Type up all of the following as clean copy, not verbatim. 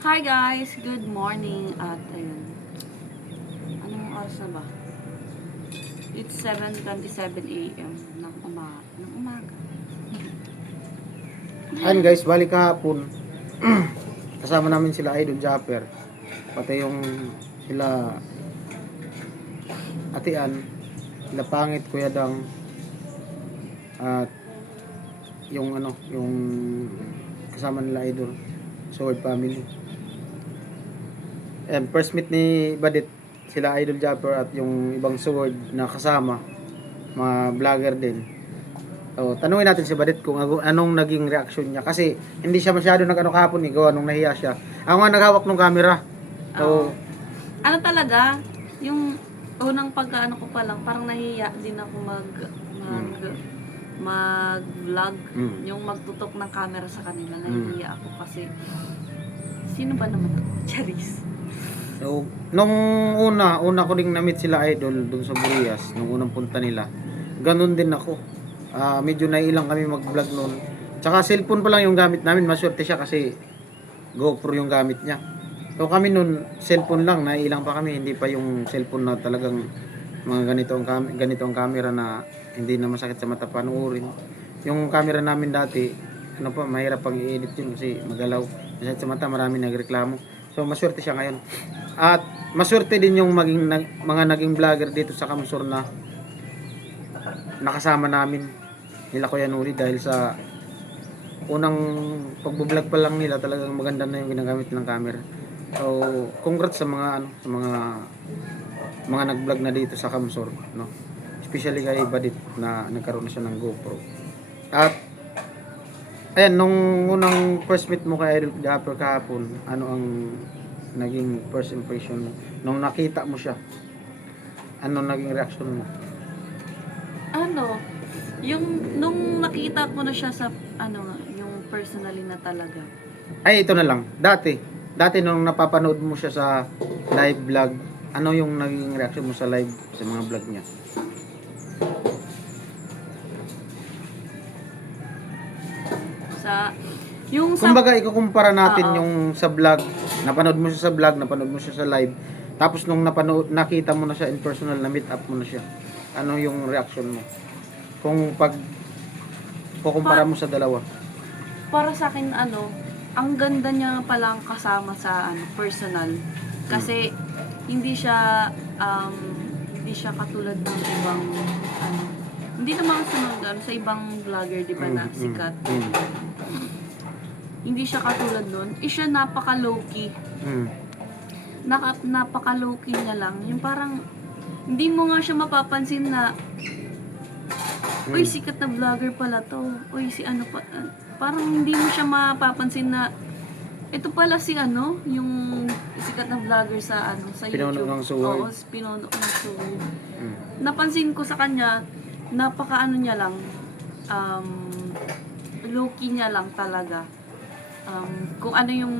Hi guys! Good morning at ayun. Anong oras na ba? It's 7:27 a.m. ng umaga. Ayun guys, balik kahapon. Kasama namin sila Idol Japper. Pati yung sila Atian, sila Pangit, Kuya Dang, at yung kasama nila Idol, Sword Family. And first meet ni Badit, sila Idol Japper at yung ibang Sword na kasama, mga vlogger din. So, tanungin natin si Badit kung anong naging reaksyon niya. Kasi hindi siya masyado nag-ano kahapon eh, gawa nung nahiya siya. Ako nga naghawak ng camera. So, Ano talaga, yung unang pagkaano ko pa lang, parang nahiya din ako mag-vlog. Yung magtutok ng camera sa kanila, nahiya ako kasi sino ba naman ako? Charis. so nung una ko ding na-meet sila Idol dun sa Burias, nung unang punta nila. Ganun din ako. Medyo nailang kami mag-vlog noon. Tsaka cellphone pa lang yung gamit namin. Maswerte siya kasi GoPro yung gamit niya. So kami noon, cellphone lang, nailang pa kami, hindi pa yung cellphone na talagang mga ganito ang camera na hindi na masakit sa mata panuorin. Yung camera namin dati, ano pa, mahirap pang i-edit yun kasi magalaw. Masakit sa mata, marami nagreklamo. So maswerte siya ngayon. At maswerte din yung mga naging vlogger dito sa Kamsur na nakasama namin nila Kuya Nuri dahil sa unang pagbo-vlog pa lang nila talagang maganda na yung ginagamit ng camera. So, congrats sa mga nag-vlog na dito sa Kamsur, no. Especially kay Badit na nagkaroon na siya ng GoPro. At ayan, nung unang first meet mo kay Idol Japper kahapon, ano ang naging first impression mo nung nakita mo siya? Ano naging reaction mo? Ano, yung nung nakita ko na siya sa yung personally na talaga. Ay, ito na lang. Dati nung napapanood mo siya sa live vlog, ano yung naging reaction mo sa live sa mga vlog niya? Sa yung sa Kumbaga, ikukumpara natin Oo. yung sa vlog, napanood mo siya sa vlog, napanood mo siya sa live, tapos nung nakita mo na siya in personal, na meet up mo na siya. Ano yung reaction mo? Kung pag kukumpara mo sa dalawa. para sa akin ang ganda niya palang kasama sa personal. Kasi hindi siya hindi siya katulad ng ibang hindi naman sa ibang vlogger, di ba, na sikat. Hindi siya katulad nun. Siya napaka low-key. Napaka low-key niya lang. Yung parang hindi mo nga siya mapapansin na uy, sikat na vlogger pala to. Uy, si ano pa. Parang hindi mo siya mapapansin na ito pala si yung sikat na vlogger sa sa Pinuno YouTube. ng Suword. Oo, pinuno ng Suword. Napansin ko sa kanya, napaka niya lang, low-key niya lang talaga. Kung ano yung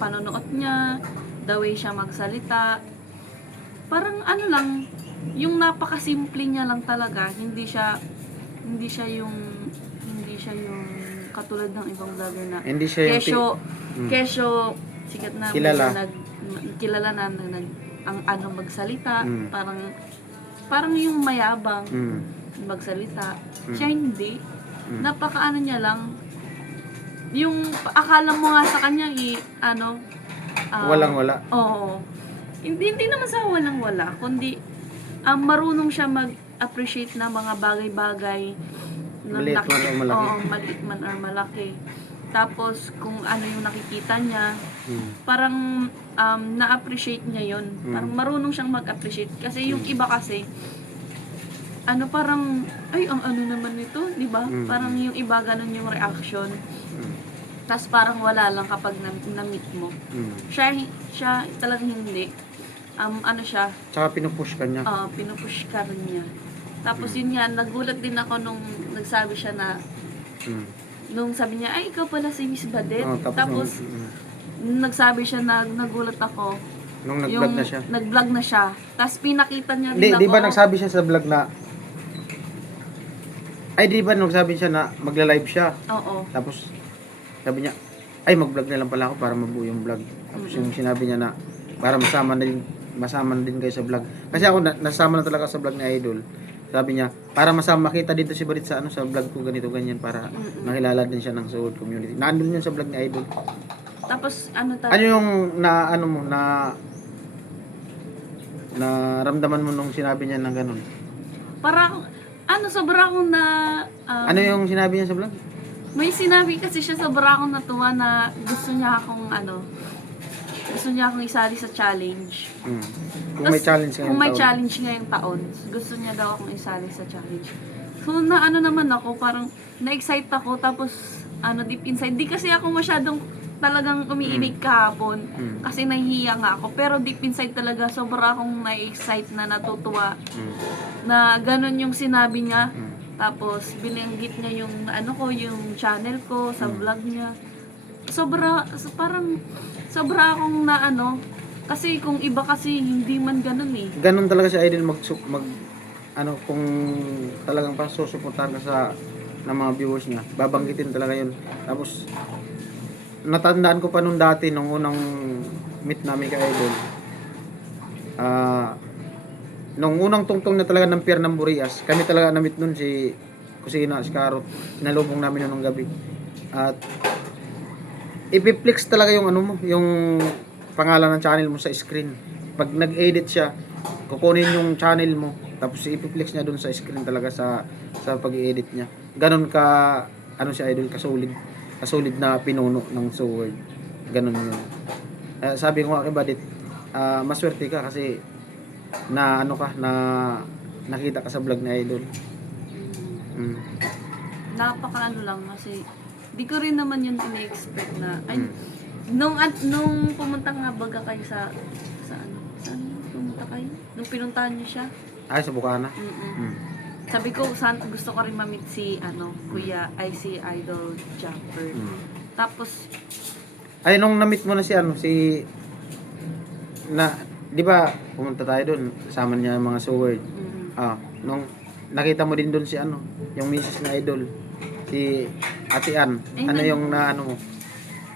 panonood niya, the way siya magsalita, parang lang, yung napakasimple niya lang talaga, hindi siya yung katulad ng ibang vlogger na Hindi siya yung kesyo sikat na Kilala. kilala na ang magsalita, parang yung mayabang magsalita. Siya hindi. Napaka niya lang. Yung akala mo nga sa kanya walang-wala. Oo. Hindi naman sa walang-wala, kundi marunong siya mag-appreciate na mga bagay-bagay na Maliit man o malaki. Oo, maliit man or malaki. Tapos kung ano yung nakikita niya, parang na-appreciate niya yun. Parang marunong siyang mag-appreciate. Kasi yung iba kasi, parang, ay, ang naman nito, di ba? Parang yung iba ganun yung reaction. Tapos parang wala lang kapag na-meet mo. Siya talagang hindi. Siya, Tsaka pinupush ka niya. pinupush ka rin niya. Tapos yun nga, nagulat din ako nung nagsabi siya na, nung sabi niya, ay, ikaw pala si Miss Badet. Tapos nagsabi siya na nagulat ako. Nung nag-vlog na siya. Nag-vlog na siya. Tapos pinakita niya rin ako. Di ba nagsabi siya sa vlog na di ba nagsabi siya na magla-live siya? Oo. Tapos sabi niya, ay mag-vlog na lang pala ako para mabuo yung vlog. Tapos yung sinabi niya na para masama na din kayo sa vlog. Kasi ako nasama na talaga sa vlog ni Idol. Sabi niya, para makita dito si Barit sa sa vlog ko ganito ganyan para makilala din siya ng Suword community. Nandun yun sa vlog ni Idol. Tapos ano Ano yung na ramdaman mo nung sinabi niya ng ganun? parang sobra akong na Ano yung sinabi niya sa vlog? may sinabi kasi siya, sobra akong natuwa na gusto niya akong isali sa challenge. Kung may challenge ngayong Kung may taon. challenge ngayong taon, gusto niya daw akong isali sa challenge. So na naman ako, parang na-excite ako, tapos deep inside, di kasi ako masyadong talagang umiinig kahapon kasi nahihiya nga ako, pero deep inside talaga sobra akong na-excite na natutuwa na ganun yung sinabi niya. Tapos binanggit niya yung yung channel ko sa vlog niya. Parang sobra akong kasi kung iba kasi hindi man ganun eh. Ganun talaga si Idol kung talagang pasusuportahan ka ng mga viewers niya, babanggitin talaga yun. Tapos natandaan ko pa nung dati nung unang meet namin kay Idol. Nung unang tungtong na talaga ng Pier ng Burias, kami talaga na-meet nun si Kusina, si Karot. Sinalubong namin nung gabi. At ipiplex talaga yung yung pangalan ng channel mo sa screen. Pag nag-edit siya, kukunin yung channel mo, tapos ipiplex niya dun sa screen talaga sa pag-i-edit niya. Ganon ka, si Idol, kasolid na pinuno ng Suword. Ganon yun. Sabi ko nga kay Badit, maswerte ka kasi na nakita ka sa vlog ni Idol. Napaka lang kasi di ko rin naman yun ina-expect na nung pumunta nga baga kayo saan pumunta kayo? Nung pinuntahan niyo siya? Ay, sa Bukana? Sabi ko, gusto ko rin ma-meet si si Idol Jumper. Tapos ay, nung na-meet mo na di ba pumunta tayo doon, kasama niya yung mga Suword. Nung nakita mo din doon yung misis na Idol, si Ate Ann. Yung mo?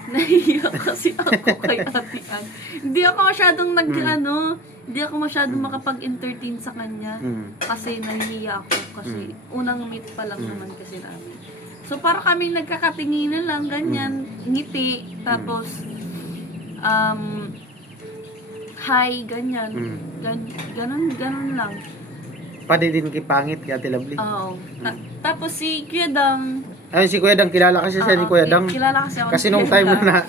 nahiya kasi ako kay Ate Ann. Hindi ako masyadong makapag-entertain sa kanya. Kasi nahihiya ako. Kasi unang meet pa lang naman kasi namin. So, para kami nagkakatinginan lang, ganyan, ngiti, tapos, hi, ganyan. Ganun lang. Pwede din kay Pangit, kay Ate Lovely. Oo. Tapos si Kuya Dang. Ay, si Kuya Dang, kilala kasi siya ni Kuya Dang. Kilala kasi ako. Kasi nung time na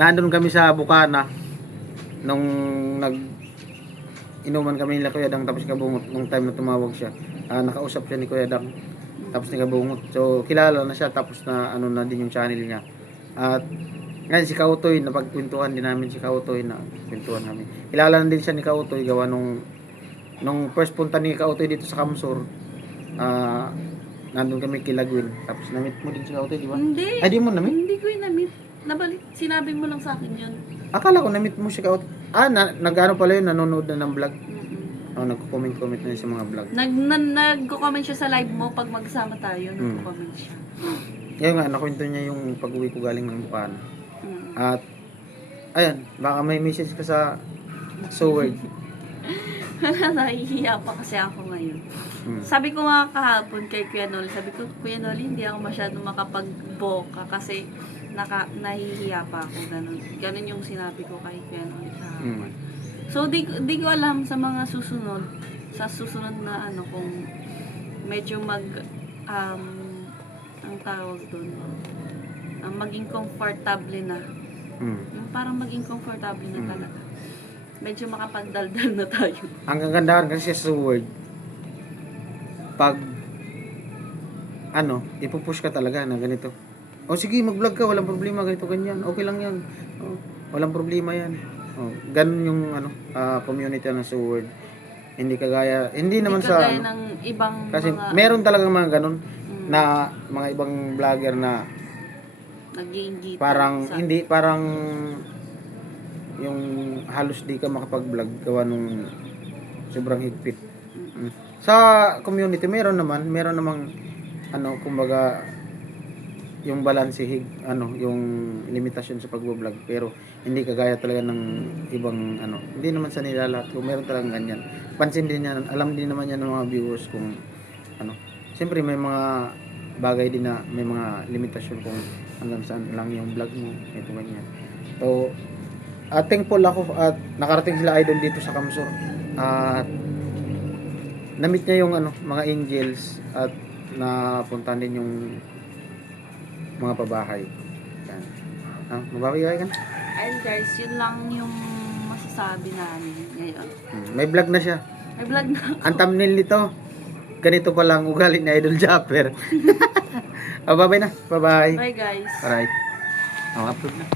nandun kami sa Bukana, nung inuman kami nila Kuya Dang, tapos kabungot, nung time na tumawag siya, nakausap siya ni Kuya Dang, tapos nikabungot. So, kilala na siya, tapos na na din yung channel niya. At ngayon si Kautoy, napagkwentuhan din namin si Kautoy, na kwentuhan namin. Kilala na din siya ni Kautoy, gawa nung first punta ni Kautoy dito sa Kamsur, nandun kami kilagwin. Tapos na-meet mo din si Kautoy, di ba? Hindi. Ay, di mo na-meet? Hindi ko yung na-meet. Sinabi mo lang sa akin yun. Akala ko na-meet mo si Kautoy. Nag-ano pala yun, nanonood na ng vlog. Nagko-comment na yun sa mga vlog. Nagko-comment siya sa live mo pag magsama tayo. Nagko-comment siya. Ngayon nga, nakwento niya yung pag-uwi ko galing ng Bukana. At, ayan, baka may message ka sa Suword. Nahihiya pa kasi ako ngayon. Sabi ko nga kahapon kay Kuya Noli, Kuya Noli, hindi ako masyadong makapag-boka kasi nahihiya pa ako. Ganun yung sinabi ko kay Kuya Noli kahapon. So, di ko alam sa mga susunod na kung medyo ang tawag doon, maging comfortable na. Yung parang maging comfortable na talaga. Medyo makapagdaldal na tayo. Ang kagandahan kasi sa Suword, pag ipupush ka talaga na ganito. Sige, mag-vlog ka, walang problema, ganito, ganyan. Okay lang yan. Walang problema yan. Ganun yung community ng Suword. Hindi naman sa ng ibang kasi mga meron talagang mga ganun na mga ibang vlogger na nag-iingit. parang yung halos di ka makapag-vlog gawa nung sobrang higpit. Sa community meron namang kumbaga yung balance yung limitasyon sa pagbo-vlog, pero hindi kagaya talaga ng ibang hindi naman sa nila lahat, kung meron talagang ganyan, pansin din yan, alam din naman yan ng mga viewers kung siyempre may mga bagay din na may mga limitasyon kung hanggang saan lang yung vlog mo, ito ganyan. So thankful ako at nakarating sila idol dito sa Kamsur at na-meet niya yung mga angels at napuntahan din yung mga pabahay. Yan. Mababayway ka na? Ayun guys, yun lang yung masasabi namin ngayon. May vlog na siya. May vlog na ako. Ang thumbnail nito, ganito pa lang ugali ni Idol Japper. Bye-bye na. Bye-bye. Bye guys. Alright. Upload na.